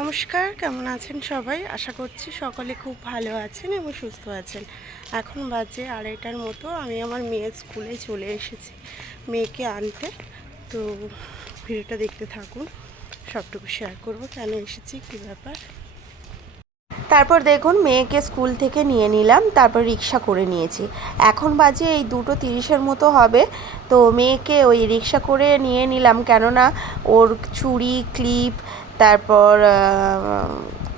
নমস্কার, কেমন আছেন সবাই? আশা করছি সকলে খুব ভালো আছেন এবং সুস্থ আছেন। এখন বাজে আড়াইটার মতো, আমি আমার মেয়ের স্কুলে চলে এসেছি মেয়েকে আনতে। তো ভিডিওটা দেখতে থাকুন, সবটুকু শেয়ার করব, কেন এসেছি, কী ব্যাপার? তারপর দেখুন, মেয়েকে স্কুল থেকে নিয়ে নিলাম, তারপর রিক্সা করে নিয়েছি। এখন বাজে এই দুটো তিরিশের মতো হবে, তো মেয়েকে ওই রিক্সা করে নিয়ে নিলাম। কেননা ওর চুড়ি, ক্লিপ তারপর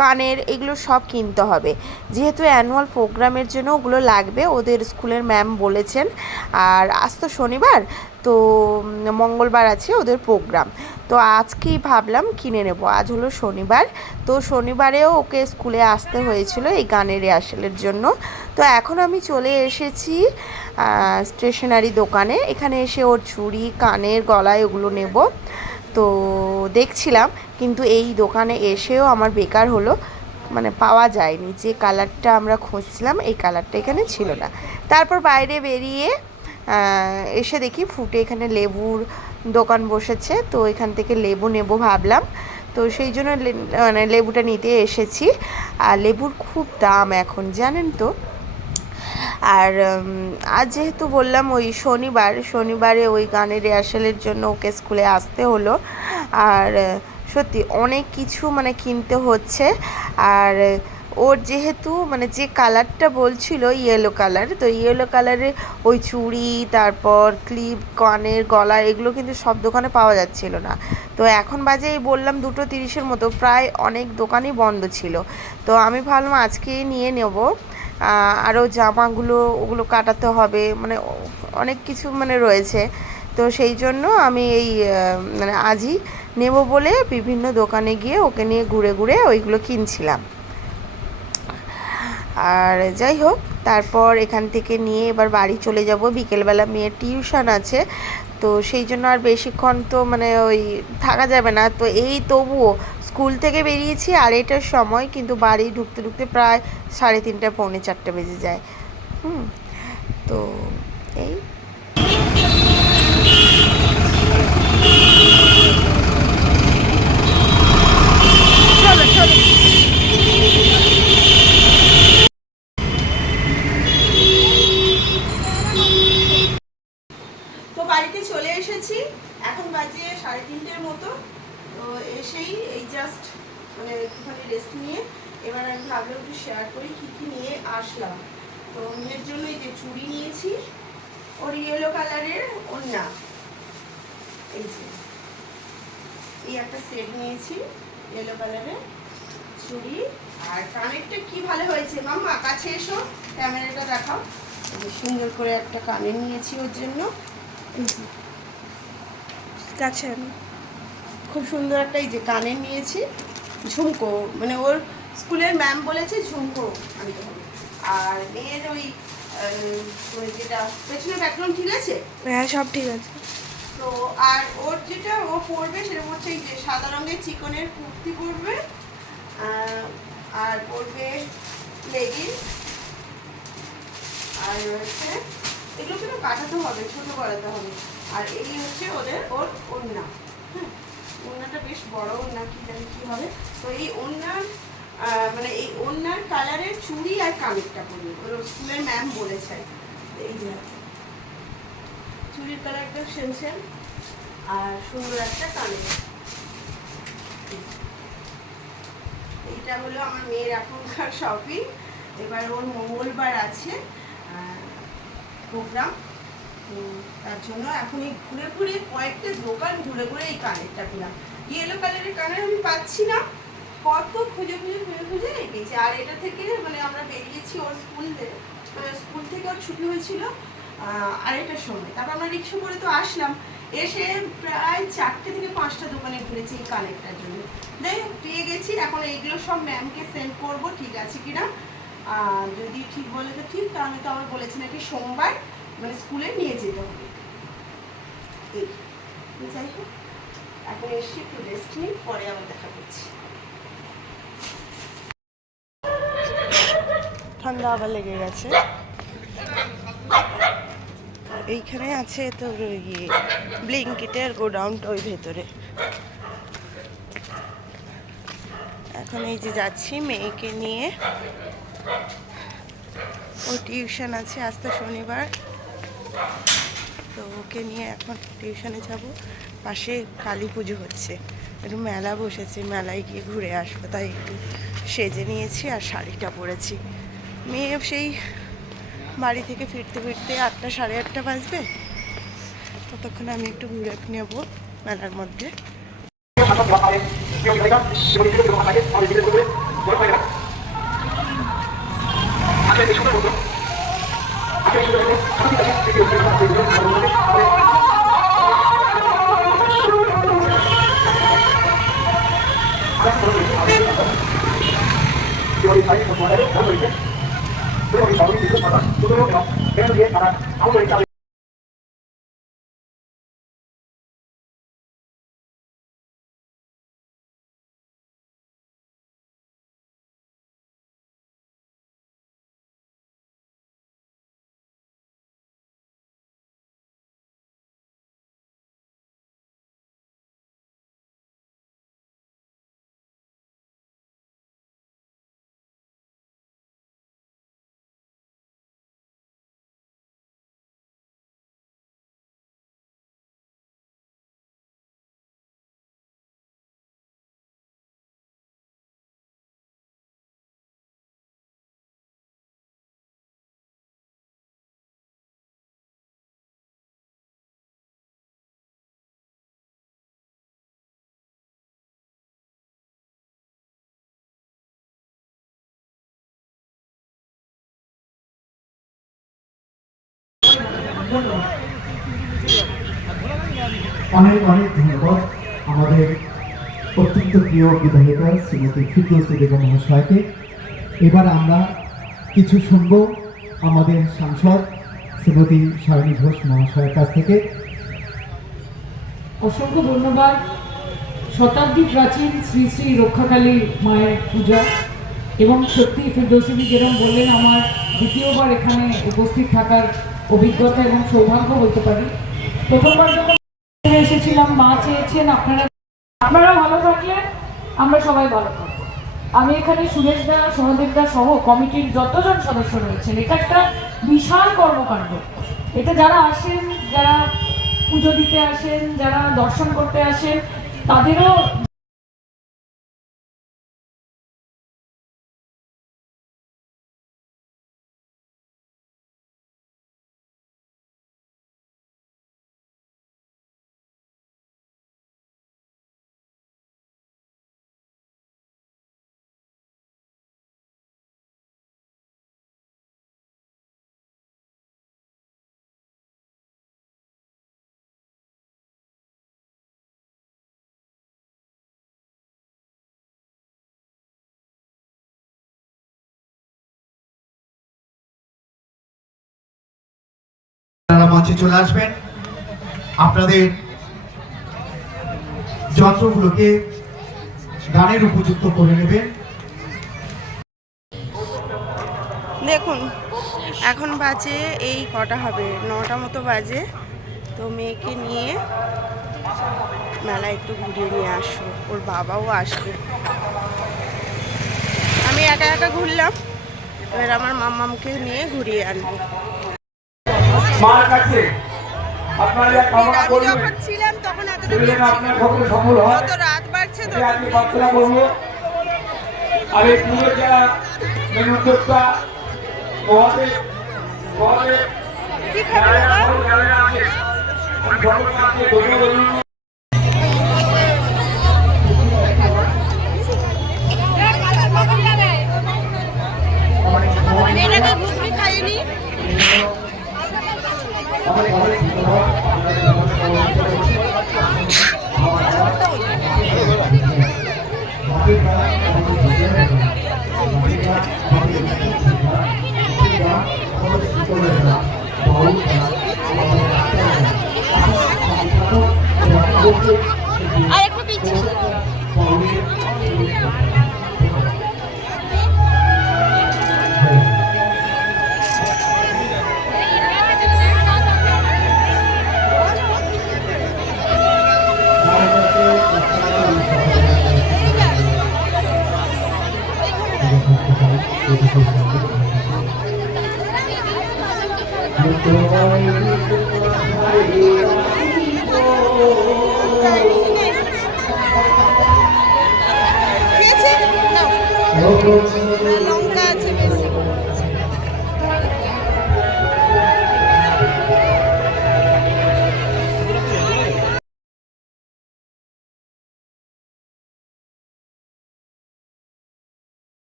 কানের এগুলো সব কিনতে হবে। যেহেতু অ্যানুয়াল প্রোগ্রামের জন্য ওগুলো লাগবে, ওদের স্কুলের ম্যাম বলেছেন। আর আজ তো শনিবার, তো মঙ্গলবার আছে ওদের প্রোগ্রাম তো আজকেই ভাবলাম কিনে নেব। আজ হলো শনিবার, তো শনিবারেও ওকে স্কুলে আসতে হয়েছিল এই গানের রিহার্সালের জন্য। তো এখন আমি চলে এসেছি স্টেশনারি দোকানে। এখানে এসে ওর চুড়ি, কানের গলায় ওগুলো নেব। তো দেখছিলাম, কিন্তু এই দোকানে এসেও আমার বেকার হলো। মানে পাওয়া যায়নি যে কালারটা আমরা খুঁজছিলাম, এই কালারটা এখানে ছিল না। তারপর বাইরে বেরিয়ে এসে দেখি ফুটে এখানে লেবুর দোকান বসেছে, তো এখান থেকে লেবু নেব ভাবলাম। তো সেই জন্য মানে লেবুটা নিতে এসেছি। আর লেবুর খুব দাম এখন, জানেন তো? আর আজ যেহেতু বললাম ওই শনিবার, শনিবারে ওই গানের রিহার্সালের জন্য ওকে স্কুলে আসতে হলো। আর, সত্যি অনেক কিছু মানে কিনতে হচ্ছে। আর, ওর যেহেতু মানে যে কালারটা বলছিল ইয়েলো কালার, তো ইয়েলো কালারে ওই চুড়ি, তারপর ক্লিপ, কানের গলা, এগুলো কিন্তু সব দোকানে পাওয়া যাচ্ছিল না। তো এখন বাজে এই বললাম দুটো তিরিশের মতো, প্রায় অনেক দোকানই বন্ধ ছিল। তো আমি ভাবলাম আজকেই নিয়ে নেব। আরও জামাগুলো ওগুলো কাটাতে হবে মানে অনেক কিছু মানে রয়েছে। তো সেই জন্য আমি এই মানে আজই নেব বলে বিভিন্ন দোকানে গিয়ে ওকে নিয়ে ঘুরে ঘুরে ওইগুলো কিনছিলাম। আর যাই হোক, তারপর এখান থেকে নিয়ে এবার বাড়ি চলে যাব। বিকেলবেলা মেয়ের টিউশন আছে, তো সেই জন্য আর বেশিক্ষণ তো মানে ওই থাকা যাবে না। তো এই তবুও স্কুল থেকে বেরিয়েছি আড়াইটার সময়, কিন্তু বাড়ি ঢুকতে ঢুকতে প্রায় সাড়ে তিনটা, পৌনে চারটে বেজে যায়। হুম, তো এই চলো চলো তো বাড়িতে চলে এসেছি এখন বাজে সাড়ে তিনটের মতো তো এসেই এই জাস্ট মানে একটুখানি রেস্ট নিয়ে এবার আমি ভাবলাম একটু শেয়ার করি কী কী নিয়ে আসলাম তো মেয়ের জন্য এই যে চুড়ি নিয়েছি ওর ইয়েলো কালারের ওড়না। এই যে। এই একটা সেট নিয়েছি ইয়েলো কালারের চুড়ি। আর কানেরটা কি ভালো হয়েছে? মাম্মা, কাছে এসো, ক্যামেরাটা দেখাও। সুন্দর করে একটা কানের নিয়েছি ওর জন্য। কাছে। খুব সুন্দর একটা এই যে কানের নিয়েছি। ঝুমকো মানে ওর স্কুলের ম্যাম বলেছে ঝুমকো আনতে হবে। আর মেয়ের ওই ওই যেটা পেছনে ব্যাকগ্রাউন্ড ঠিক আছে? হ্যাঁ সব ঠিক আছে। তো আর ওর যেটা ও পরবে সেটা হচ্ছে এই যে সাদা রঙের চিকনের কুর্তি পরবে আর পরবে লেগিংস আর হচ্ছে এগুলো কিন্তু কাটাতে হবে ছোট করাতে হবে। আর এই হচ্ছে ওদের ওর ওড়না হ্যাঁ ওড়নাটা বেশ বড় ওড়না কি জানি কি হবে। তো এই ওড়নার মানে এই ওড়নার কালারের চুড়ি আর কানেরটা পরবে। ওর স্কুলের ম্যাম বলেছে। এই যে চুড়ির কালারটা সেম সেম আর সুন্দর একটা কানের এইটা হলো আমার মেয়ের এখনকার শপিং এবার ওর মঙ্গলবার আছে প্রোগ্রাম তার জন্য এখন এই ঘুরে ঘুরে কয়েকটা দোকান ঘুরে ঘুরে এই কানেরটা পেলাম ইয়েলো কালারের কানের আমি পাচ্ছি না কত খুঁজে খুঁজে খুঁজে খুঁজে রেখেছি আর এটা থেকে মানে আমরা বেরিয়েছি ওর স্কুল স্কুল থেকে ওর ছুটি হয়েছিল আড়াইটার সময়। তারপর আমরা রিক্সা করে তো আসলাম। এসে প্রায় চারটে থেকে পাঁচটা দোকানে ঘুরেছি এই কানেরটার জন্য। যাই হোক, পেয়ে গেছি। এখন এইগুলো সব ম্যামকে সেন্ড করব, ঠিক আছে কিনা? যদি ঠিক বলে তো ঠিক, তাহলে তো আমার বলেছি নাকি সোমবার মানে স্কুলে নিয়ে যেতে হবে। এই, যাই হোক। এখন এসে একটু রেস্ট নিই, পরে আবার দেখা করছি। ঠান্ডা আবার লেগে গেছে। এইখানে আছে তোর ইয়ে ব্লিঙ্কিটের গোডাউনটা ওই ভেতরে। এখন এই যে যাচ্ছি মেয়েকে নিয়ে। ও টিউশন আছে আজ তো শনিবার। তো ওকে নিয়ে এখন টিউশনে যাব। পাশে কালী পুজো হচ্ছে। একটু মেলা বসেছে, মেলায় গিয়ে ঘুরে আসব। তাই একটু সেজে নিয়েছি আর শাড়িটা পরেছি। মেয়ে সেই বাড়ি থেকে ফিরতে ফিরতে আটটা সাড়ে আটটা বাজবে। ততক্ষণ আমি একটু ঘুরে নেব মেলার মধ্যে। 最后一条一起付款的不能佣金下 অনেক অনেক ধন্যবাদ আমাদের অত্যন্ত প্রিয় বিধায়িকা শ্রীমতী ফিরদৌসী বেগম মহাশয়কে। এবার আমরা কিছু শুনব আমাদের সাংসদ শ্রীমতী সায়নী ঘোষ মহাশয়ের কাছ থেকে। অসংখ্য ধন্যবাদ। শতাব্দী প্রাচীন শ্রী শ্রী রক্ষাকালী মায়ের পূজা এবং সত্যি ফিরদৌসিনী যেরকম বললেন, আমার দ্বিতীয়বার এখানে উপস্থিত থাকার অভিজ্ঞতা এবং সৌভাগ্য বলতে পারি। প্রথমবার যখন এসেছিলাম, মা চেয়েছেন আপনারা আপনারা ভালো থাকলে আমরা সবাই ভালো থাকব। আমি এখানে সুরেশ দা, সহদেব দা সহ কমিটির যতজন সদস্য রয়েছেন, এটা একটা বিশাল কর্মকাণ্ড। এটা যারা আসেন, যারা পুজো দিতে আসেন, যারা দর্শন করতে আসেন, তাদেরও আপনারা মঞ্চে চলে আসবেন। আপনাদের যন্ত্রগুলোকে গানের উপযুক্ত করে নেবেন। দেখুন, এখন বাজে এই কটা হবে, নটা মতো বাজে। তো মেয়েকে নিয়ে মেলা একটু ঘুরিয়ে নিয়ে আসব, ওর বাবাও আসবে। আমি একা একা ঘুরলাম, এবার আমার মাম্মামকে নিয়ে ঘুরিয়ে আনব। মার কাছে। আপনারা যা কামনা করবেন ছিলাম তখন এতটা ছিল আপনার ভক্ত সফল হয়। যত রাত বাড়ছে তো আমি প্রার্থনা করব। আর এই পুরো যারা মেন উদ্যোক্তা মহাদেব মহাদেব কি খাবে বাবা? hope.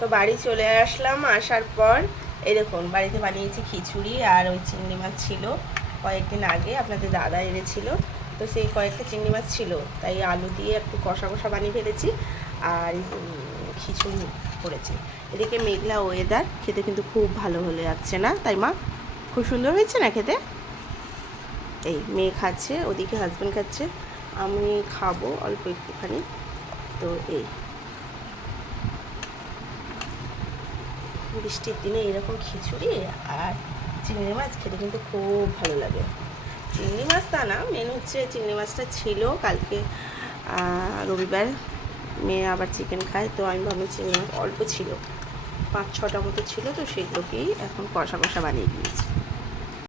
তো বাড়ি চলে আসলাম, আসার পর এই দেখুন, বাড়িতে বানিয়েছি খিচুড়ি আর ওই চিংড়ি মাছ ছিল কয়েকদিন আগে, আপনাদের দাদা এনেছিল। তো সেই কয়েকটা চিংড়ি মাছ ছিল, তাই আলু দিয়ে একটু কষা কষা বানিয়ে ফেলেছি আর খিচুড়ি করেছি। এদিকে মেঘলা ওয়েদার খেতে কিন্তু খুব ভালো হলে যাচ্ছে না, তাই মা, খুব সুন্দর হয়েছে না খেতে? এই মেয়ে খাচ্ছে, ওদিকে হাজব্যান্ড খাচ্ছে, আমি খাব অল্প একটুখানি। তো এই। বৃষ্টির দিনে এরকম খিচুড়ি আর চিংড়ি মাছ খেতে কিন্তু খুব ভালো লাগে। চিংড়ি মাছ তা না মেন হচ্ছে চিংড়ি মাছটা ছিল কালকে রবিবার। মেয়ে আবার চিকেন খায়, তো আমি ভাবলাম চিংড়ি মাছ অল্প ছিল। পাঁচ ছটা মতো ছিল, তো সেগুলোকেই এখন কষা কষা বানিয়ে দিয়েছি।